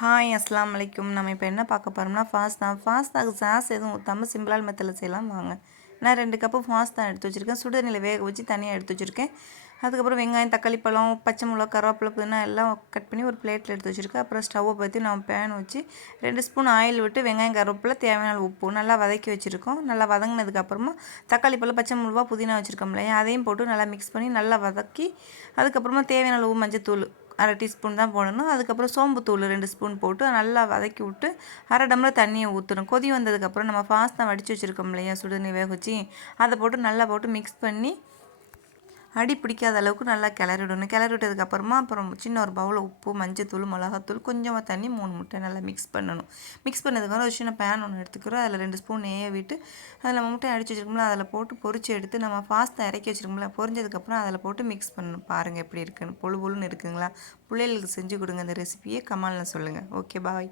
Hi அஸ்ஸலாமு அலைக்கும். நம்ம இப்போ என்ன பார்க்க போகிறோம்னா ஃபாஸ்தாக்கு சாஸ் எதுவும் ஊற்றாமல் சிம்பிளான மெத்தடில் செய்யலாம் வாங்க. நான் 2 கப்பு ஃபாஸ்தா எடுத்து வச்சுருக்கேன். சுடுதண்ணியில் வேக வச்சு தனியாக எடுத்து வச்சுருக்கேன். அதுக்கப்புறம் வெங்காயம், தக்காளி பழம், பச்சை மிளகா, கருவேப்பிலை, புதினா எல்லாம் கட் பண்ணி ஒரு பிளேட்டில் எடுத்து வச்சுருக்கேன். அப்புறம் ஸ்டவ்வை பற்றி நம்ம பேன் வச்சு 2 ஸ்பூன் ஆயில் விட்டு வெங்காயம், கருவேப்பிலை, தேவையான உப்பு நல்லா வதக்கி வச்சுருக்கோம். நல்லா வதங்கினதுக்கப்புறமா தக்காளி பழம், பச்சை மிளகா, புதினா வச்சுருக்கோம் இல்லையா, அதையும் போட்டு நல்லா மிக்ஸ் பண்ணி நல்லா வதக்கி அதுக்கப்புறமா தேவையான அளவு மஞ்சத்தூள் 1/2 டீஸ்பூன் தான் போடணும். அதுக்கப்புறம் சோம்புத்தூள் 2 ஸ்பூன் போட்டு நல்லா வதக்கி விட்டு 1/2 டம்ளர் தண்ணியை ஊற்றணும். கொதி வந்ததுக்கப்புறம் நம்ம ஃபாஸ்தா வடித்து வச்சுருக்கோம் இல்லையா, சுடுதண்ணி வேக வச்சு அதை போட்டு நல்லா போட்டு மிக்ஸ் பண்ணி அடி பிடிக்காத அளவுக்கு நல்லா கிளறி விடணும். கிளறி விட்டதுக்கப்புறமா அப்புறம் சின்ன ஒரு பவுலில் உப்பு, மஞ்சத்தூள், மிளகாத்தூள், கொஞ்சமாக தண்ணி, 3 முட்டை நல்லா மிக்ஸ் பண்ணணும். மிக்ஸ் பண்ணதுக்கப்புறம் ஒரு சின்ன பேன் ஒன்று எடுத்துக்கிறோம். அதில் 2 ஸ்பூன் நெய்யை விட்டு அதில் முட்டை அடித்து வச்சுருக்கோம்ல அதில் போட்டு பொரிச்சு எடுத்து நம்ம ஃபாஸ்தா இறக்கி வச்சுருக்கோம்ல, பொரிஞ்சதுக்கப்புறம் அதில் போட்டு மிக்ஸ் பண்ணணும். பாருங்கள் எப்படி இருக்குன்னு, பொழு பொழுன்னு இருக்குங்களா? பிள்ளைகளுக்கு செஞ்சு கொடுங்க இந்த ரெசிபியை, கமெண்டில் சொல்லுங்கள். ஓகே, பாய்.